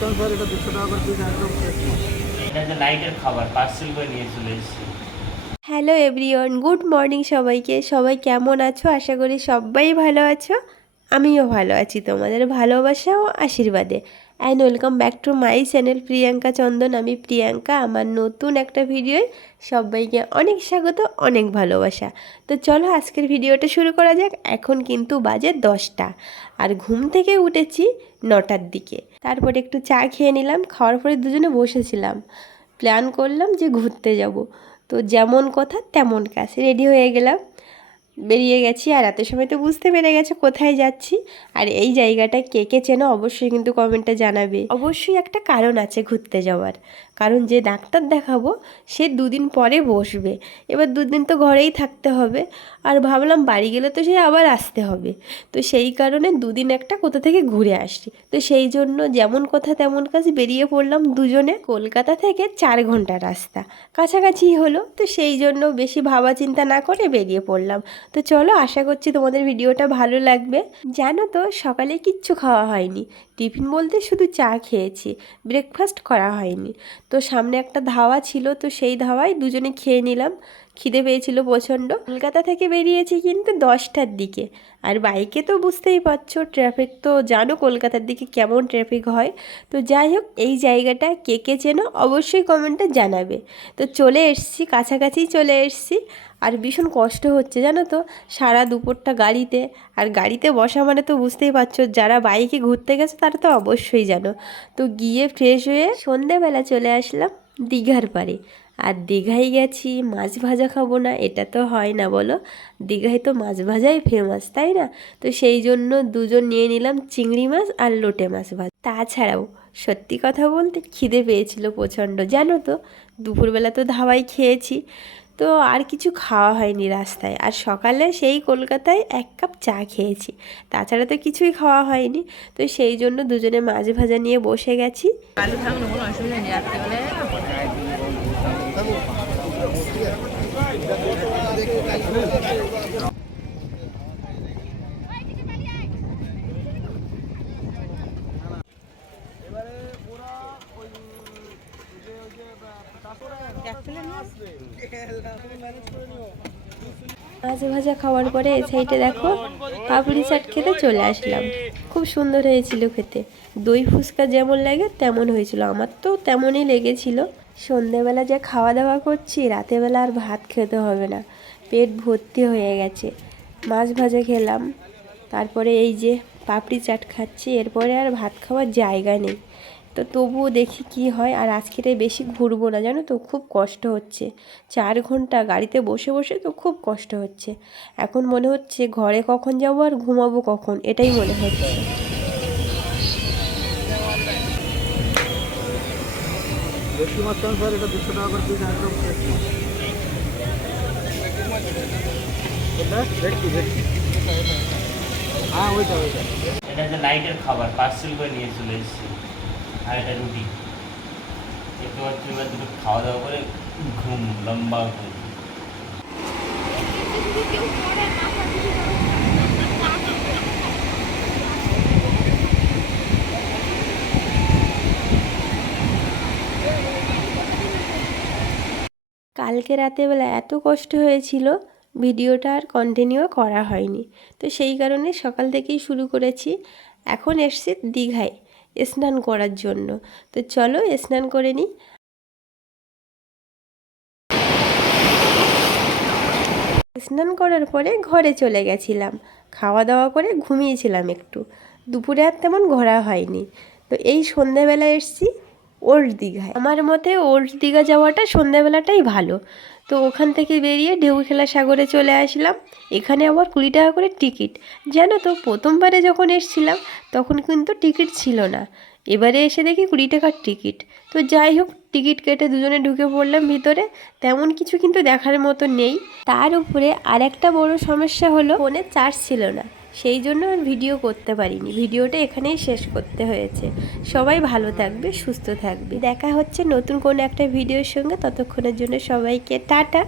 Master sir এটা 200 টাকা করে পিস একদম এটা যে নাইটের খাবার পার্সেল করে নিয়ে চলে এসেছি। হ্যালো এভরিওয়ান, গুড মর্নিং সবাইকে। সবাই কেমন আছো? আশা করি সবাই ভালো আছো। আমিও ভালো আছি তোমাদের ভালোবাসা ও আশীর্বাদে। And welcome back to my channel Priyanka Chandan. আমি প্রিয়াঙ্কা। আমার নতুন একটা ভিডিওয় সবাইকে অনেক স্বাগত, অনেক ভালোবাসা। তো চলো আজকের ভিডিওটা শুরু করা যাক। এখন কিন্তু বাজে 10টা আর ঘুম থেকে উঠেছি 9টার দিকে। তারপরে একটু চা খেয়ে নিলাম। খাওয়ার পরে দুজনে বসেছিলাম, প্ল্যান করলাম যে ঘুরতে যাব। তো যেমন কথা তেমন কাজ, রেডি হয়ে গেলাম, বেরিয়ে গেছি। আর এত সময় তো বুঝতে পেরে গেছে কোথায় যাচ্ছি। আর এই জায়গাটা কে কে চেনো অবশ্যই কিন্তু কমেন্টে জানাবে। অবশ্যই একটা কারণ আছে ঘুরতে যাওয়ার, কারণ যে ডাক্তার দেখাবো সে 2 দিন পরে বসবে। এবার 2 দিন তো ঘরেই থাকতে হবে, আর ভাবলাম বাড়ি গেলে তো সে আবার আসতে হবে। তো সেই কারণে 2 দিন একটা কোথা থেকে ঘুরে আসি। তো সেই জন্য যেমন কথা তেমন কাজ বেরিয়ে পড়লাম দুজনে। কলকাতা থেকে 4 ঘন্টা রাস্তা, কাছাকাছি হলো। তো সেই জন্য বেশি ভাবা চিন্তা না করে বেরিয়ে পড়লাম। তো চলো, আশা করছি তোমাদের ভিডিওটা ভালো লাগবে। জানো তো সকালে কিচ্ছু খাওয়া হয়নি, টিফিন বলতে শুধু চা খেয়েছি, ব্রেকফাস্ট করা হয়নি। তো সামনে একটা ধাওয়া ছিল, তো সেই ধাওয়ায় দুজনে খেয়ে নিলাম। খিদে পেয়েছিল প্রচণ্ড। কলকাতা থেকে বেরিয়েছি কিন্তু 10টার দিকে। আর বাইকে তো বুঝতেই পারছো, ট্রাফিক তো জানো কলকাতার দিকে কেমন ট্রাফিক হয়। তো যাই হোক, এই জায়গাটা কে কে চেনো অবশ্যই কমেন্টে জানাবে। তো চলে এসছি, কাছাকাছি চলে এসছি। আর ভীষণ কষ্ট হচ্ছে জানো তো, সারা দুপুরটা গাড়িতে। আর গাড়িতে বসা মানে তো বুঝতেই পারছো, যারা বাইকে ঘুরতে গেছে তারা তো অবশ্যই জানো। তো গিয়ে ফ্রেশ হয়ে সন্ধেবেলা চলে আসলাম দীঘার পাড়ে। আর দীঘায় গেছি, মাছ ভাজা খাবো না এটা তো হয় না বলো। দীঘায় তো মাছ ভাজাই ফেমাস, তাই না? তো সেই জন্য দুজন নিয়ে নিলাম চিংড়ি মাছ আর লোটে মাছ ভাজা। তাছাড়াও সত্যি কথা বলতে খিদে পেয়েছিল প্রচণ্ড জানো তো। দুপুরবেলা তো ধাবায় খেয়েছি, তো আর কিছু খাওয়া হয়নি রাস্তায়। আর সকালে সেই কলকাতায় 1 কাপ চা খেয়েছি, তাছাড়া তো কিছুই খাওয়া হয়নি। তো সেই জন্য দুজনে মাছ ভাজা নিয়ে বসে গেছি। আলু থাকলে কোনো অসুবিধা নেই, রাত্রিবেলায় মাছ ভাজা খাওয়ার পরে এই সাইডে দেখো পাপড়ি চাট খেতে চলে আসলাম। খুব সুন্দর হয়েছিল খেতে, দই ফুচকা যেমন লাগে তেমন হয়েছিল, আমার তো তেমনই লেগেছিল। সন্ধেবেলা যে খাওয়া দাওয়া করছি, রাতেবেলা আর ভাত খেতে হবে না, পেট ভর্তি হয়ে গেছে। মাছ ভাজা খেলাম, তারপরে এই যে পাপড়ি চাট খাচ্ছি, এরপরে আর ভাত খাওয়ার জায়গা নেই। তো তবুও দেখি কি হয়। আর আজকেরে বেশি ঘুরবো না জানো তো, খুব কষ্ট হচ্ছে। 4 ঘন্টা গাড়িতে বসে বসে তো খুব কষ্ট হচ্ছে। এখন মনে হচ্ছে ঘরে কখন যাবো আর ঘুমাবো কখন, এটাই মনে হচ্ছে। দেশি মাস্টার স্যার এটা 200 টাকা করে পিস একদম এটা ভেটকি ভেটকি। হ্যাঁ ওইটা ওইটা। এটা যে নাইটের খাবার পার্সেল করে নিয়ে চলে এসেছি। আর এটা রুটি একটু এবার দুটো খাওয়া দাওয়া করে ঘুম, লম্বা ঘুম। কালকে রাতেরবেলা এত কষ্ট হয়েছিল, ভিডিওটা আর কন্টিনিউ করা হয়নি। তো সেই কারণে সকাল থেকেই শুরু করেছি। এখন এসছি দীঘায় স্নান করার জন্য। তো চলো স্নান করে নিই। স্নান করার পরে ঘরে চলে গেছিলাম, খাওয়া দাওয়া করে ঘুমিয়েছিলাম একটু। দুপুরে আর তেমন ঘোরা হয়নি। তো এই সন্ধ্যাবেলা এসছি ওল্ড দীঘায়। আমার মতে ওল্ড দীঘা যাওয়াটা সন্ধ্যাবেলাটাই ভালো। তো ওখান থেকে বেরিয়ে ঢেউখেলা সাগরে চলে আসলাম। এখানে আবার 20 টাকা করে টিকিট। জানো তো প্রথমবারে যখন এসছিলাম তখন কিন্তু টিকিট ছিল না, এবারে এসে দেখি 20 টাকার টিকিট। তো যাই হোক, টিকিট কেটে দুজনে ঢুকে পড়লাম ভিতরে। তেমন কিছু কিন্তু দেখার মতো নেই। তার উপরে আর একটা বড় সমস্যা হলো ফোনে চার্জ ছিল না, সেই জন্য আর ভিডিও করতে পারিনি। ভিডিওটা এখানেই শেষ করতে হয়েছে। সবাই ভালো থাকবে, সুস্থ থাকবে। দেখা হচ্ছে নতুন কোনো একটা ভিডিওর সঙ্গে। ততক্ষণের জন্য সবাইকে টাটা।